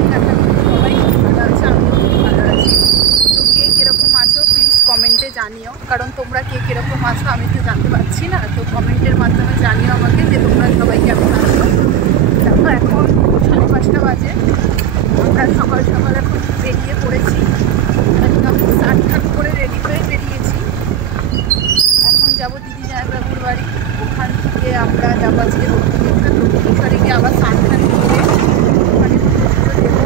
সবাই আশা করি সবাই ভালো আছে, আমিও ভালো আছি। তো কে কীরকম আছো প্লিজ কমেন্টে জানিও, কারণ তোমরা কে কীরকম আছো আমি তো জানতে পারছি না। তো কমেন্টের মাধ্যমে জানিও আমাকে যে তোমরা সবাই কেমন আছো। দেখো এখন 5:30 বাজে, আমরা সকাল সকাল এখন বেরিয়ে পড়েছি, একদম স্নান টান করে রেডি হয়ে বেরিয়েছি। এখন যাবো দিদি জামাইবাবুর বাড়ি, ওখান থেকে আমরা যাবো আজকে দক্ষিণেশ্বরে গিয়ে আবার স্নান টান করে ওখানে পুজো দেবো।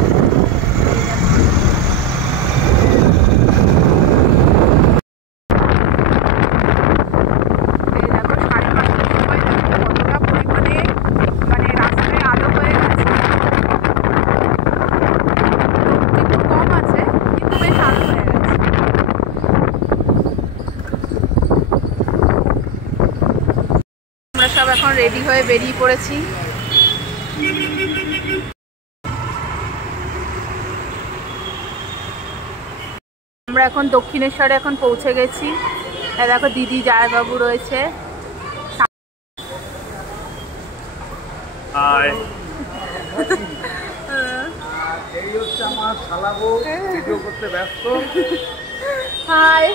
সব এখন রেডি হয়ে বেরিয়ে পড়েছি। আমরা এখন দক্ষিণেশ্বরে এখন পৌঁছে গেছি। দেখো দিদি জামাইবাবু রয়েছে। হাই, এই হচ্ছে আমার শালাবো, ভিডিও করতে ব্যস্ত। Hi,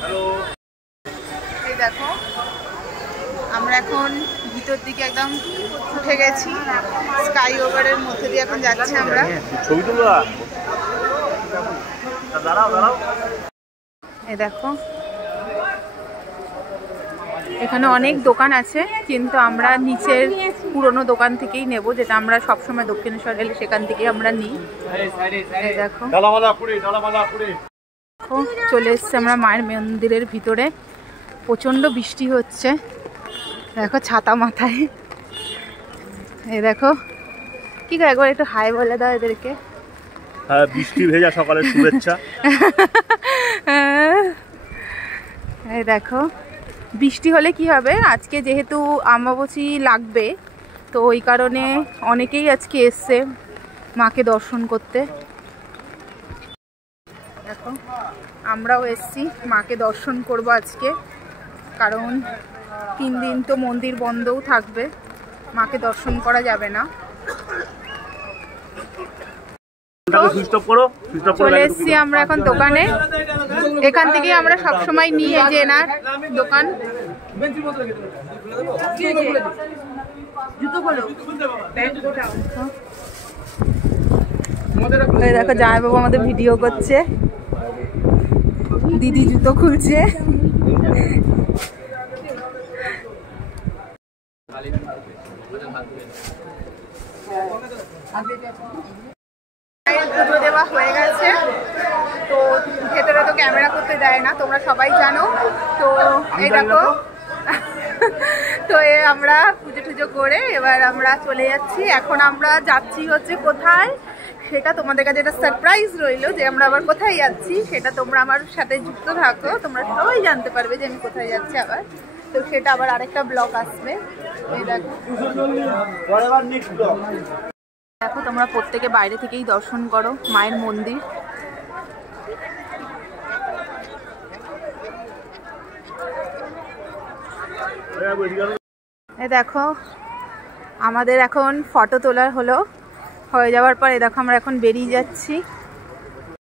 hello. দেখো আমরা এখন ভিতর দিকে একদম উঠে গেছি, স্কাই ওভারের মধ্যে দিয়ে এখন যাচ্ছি আমরা। ছবি তোলা, দাঁড়াও দাঁড়াও। এই দেখো এখানে অনেক দোকান আছে, কিন্তু আমরা নিচের পুরনো দোকান থেকেই নেব, যেটা আমরা সবসময় দক্ষিণেশ্বর এলে সেখান থেকেই আমরা নিই। এই দেখো চলে এসছি আমরা মায়ের মন্দিরের ভিতরে। প্রচণ্ড বৃষ্টি হচ্ছে, দেখো ছাতা মাথায়। এই দেখো কি গো, একবার একটু হাই বলে দাও এদেরকে। হ্যাঁ, বৃষ্টি ভেজা সকালের শুভেচ্ছা। এই দেখো বৃষ্টি হলে কি হবে, আজকে যেহেতু অমাবস্যা লাগবে তো ওই কারণে অনেকেই আজকে এসছে মাকে দর্শন করতে। দেখো আমরাও এসছি মাকে দর্শন করব আজকে, কারণ 3 দিন তো মন্দির বন্ধও থাকবে, মাকে দর্শন করা যাবে না। চলে এসছি আমরা এখন দোকানে, এখান থেকে আমরা সবসময় নিই, এই যে এনার দোকান। দেখো জামাইবাবু আমাদের ভিডিও করছে, দিদি জুতো খুলছে। পুজো দেওয়া হয়ে গেছে, তো ভেতরে তো ক্যামেরা করতে দেয় না, তোমরা সবাই জানো। তো এই দেখো তো আমরা পুজো টুজো করে এবার আমরা চলে যাচ্ছি। এখন আমরা যাচ্ছি হচ্ছে কোথায় সেটা তোমাদের কাছে একটা সারপ্রাইজ রইলো, যে আমরা আবার কোথায় যাচ্ছি সেটা তোমরা আমার সাথে যুক্ত থাকো, তোমরা সবাই জানতে পারবে যে আমি কোথায় যাচ্ছি আবার। তো সেটা আবার আরেকটা ব্লগ আসবে। এই দেখো দেখো তোমরা প্রত্যেকে বাইরে থেকেই দর্শন করো মায়ের মন্দির। এই দেখো আমাদের এখন ফটো তোলার হয়ে যাওয়ার পর এই দেখো আমরা এখন বেরিয়ে যাচ্ছি।